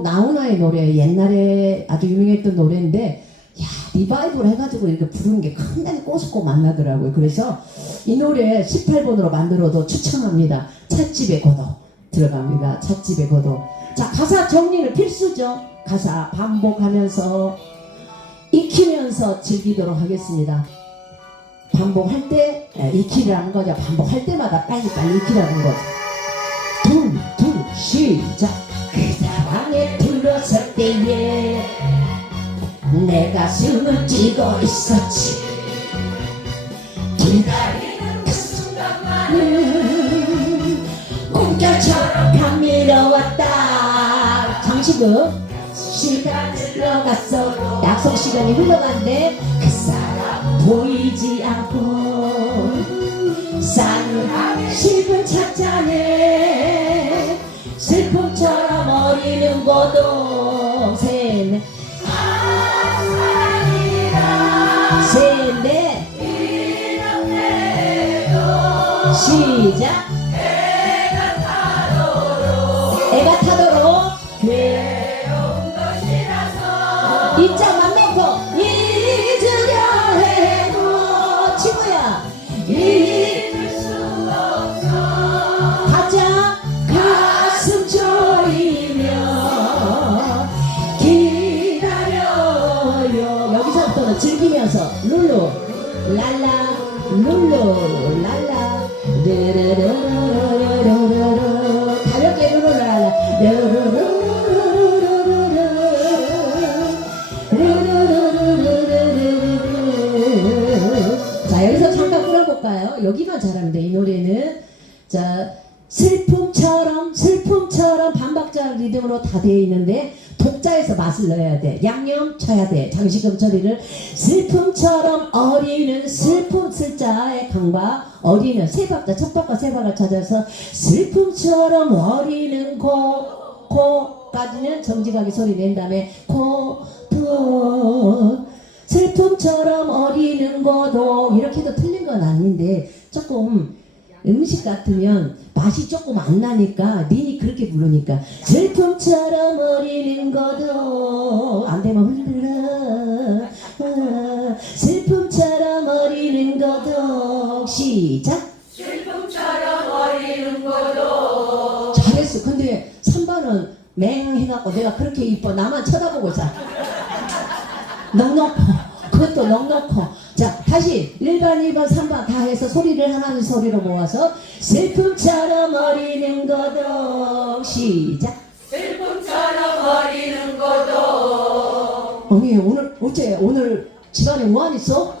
나훈아의 노래 옛날에 아주 유명했던 노래인데 야 리바이벌 해가지고 이렇게 부르는 게 상당히 꼬숩고 만나더라고요. 그래서 이 노래 18번으로 만들어도 추천합니다. 찻집의 고도 들어갑니다. 찻집의 고도. 자 가사 정리는 필수죠. 가사 반복하면서 익히면서 즐기도록 하겠습니다. 반복할 때 에, 익히라는 거죠. 반복할 때마다 빨리빨리 익히라는 거죠. 시작. 그 사랑에 둘러설 때에 내 가슴을 뛰고 있었지. 기다리는 그 순간만은 꿈결처럼 감미로웠다. 장식은 시간 흘러갔어. 약속 시간이 흘러갔는데 그 사람 보이지 않고 싸늘하게 슬픈 찻잔에 남고동생 아산이라 세네. 이름대도 시작. 애가 타도록. 애가 타도록 괴로운 것이라서 입자 만나고 어, 즐기면서 룰루 랄라 룰루 랄라 르르르르르르르 가볍게 룰루 랄라 르르르 자 여기서 잠깐 끌어볼까요? 여기만 잘하면 돼이 노래는 자 슬픔처럼 슬픔처럼 반박자 리듬으로 다 되어 있는데 독자에서 맛을 넣어야 돼. 양념 쳐야 돼. 장식금 처리를 슬픔처럼 어리는 슬픔 슬자의 강과 어리는 세 박자 첫 박과 세 박을 찾아서 슬픔처럼 어리는 고 고까지는 정직하게 소리 낸 다음에 고도 슬픔처럼 어리는 거도. 이렇게도 틀린 건 아닌데 조금 음식 같으면 맛이 조금 안 나니까 니니 그렇게 부르니까 슬픔처럼 어리는 거도 안 되면 아, 슬픔처럼 어리는 거도 시작. 슬픔처럼 어리는 것도 잘했어. 근데 3번은 맹 해갖고 내가 그렇게 이뻐. 나만 쳐다보고 있어 넉넉고 그것도 넉넉고 자 다시 1번 2번 3번 다 해서 소리를 하나는 소리로 모아서 슬픔처럼 어리는 거도 시작. 슬픔처럼 어리는 것도 언니 오늘 어째 오늘 집안에 우한 있어?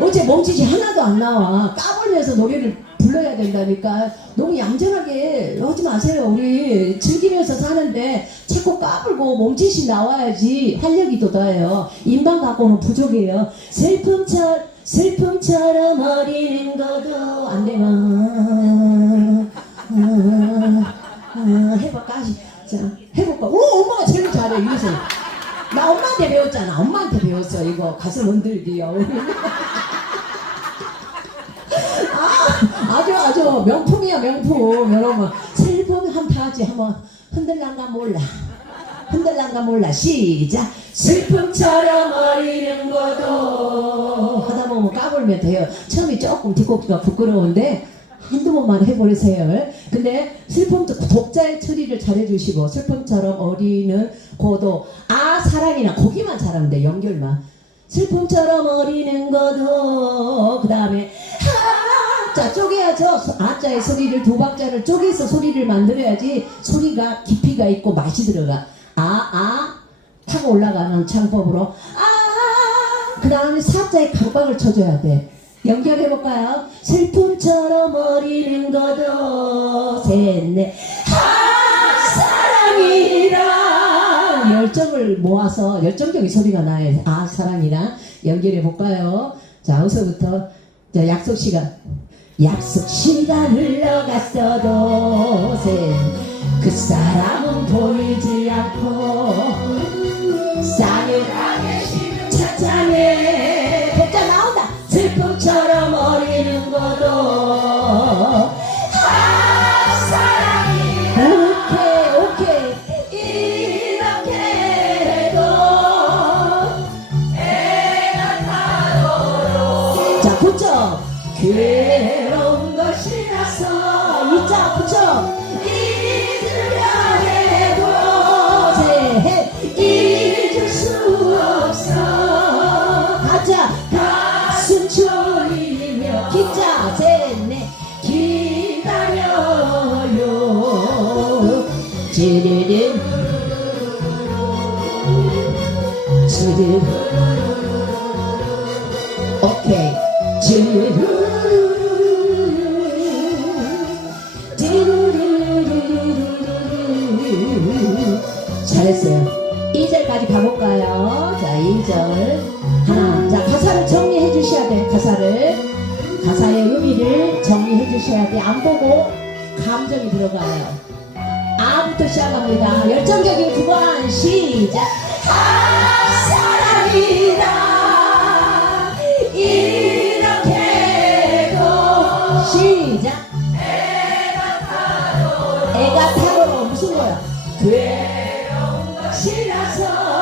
어제 몸짓이 하나도 안 나와. 까불면서 노래를 불러야 된다니까. 너무 얌전하게 하지 마세요. 우리 즐기면서 사는데 자꾸 까불고 몸짓이 나와야지 활력이 돋아요. 인방 갖고는 부족해요. 슬픔처 슬픔처럼 어리는 것도 안 되면 아, 아, 해볼까? 자 해볼까? 오 엄마가 제일 잘해. 이래서. 나 엄마한테 배웠잖아. 엄마한테 배웠어. 이거 가슴 흔들기요. 아주 명품이야 명품. 여러분 슬픔 한타지 한번 흔들란가 몰라. 흔들란가 몰라. 시작. 슬픔처럼 어리는 것도 하다 보면 까불면 돼요. 처음에 조금 뒷곡기가 부끄러운데 한두 번만 해보세요. 근데 슬픔 독자의 처리를 잘해주시고 슬픔처럼 어리는 고도 아 사랑이나 거기만 잘하면 돼 연결만 슬픔처럼 어리는 거도 그 다음에 자 쪼개야죠. 아자의 소리를 두 박자를 쪼개서 소리를 만들어야지 소리가 깊이가 있고 맛이 들어가. 아아 타고 올라가는 창법으로. 아그 다음에 사자의 강박을 쳐줘야 돼. 연결해 볼까요? 슬픔처럼 어리는 거도 셋넷. 아 사랑이란 열정을 모아서 열정적인 소리가 나요 아 사랑이란 연결해 볼까요? 자 어서부터. 자 약속 시간 약속 시간 흘러갔어도 셋그 사람은 보이지 않고 자, 그쵸? 이스라엘 보세 잊을 수 없어 가자. 가슴 졸이며 기자 셋네 기다려요. 지르릉 지르릉 오케이. 지르 2절 하나. 자 가사를 정리해 주셔야 돼 가사를. 가사의 의미를 정리해 주셔야 돼. 안 보고 감정이 들어가요. 아부터 시작합니다. 열정적인 구간 시작. 아 사랑이다 이렇게도 시작. 애가 타고. 무슨 거야? 괴로운 것이라서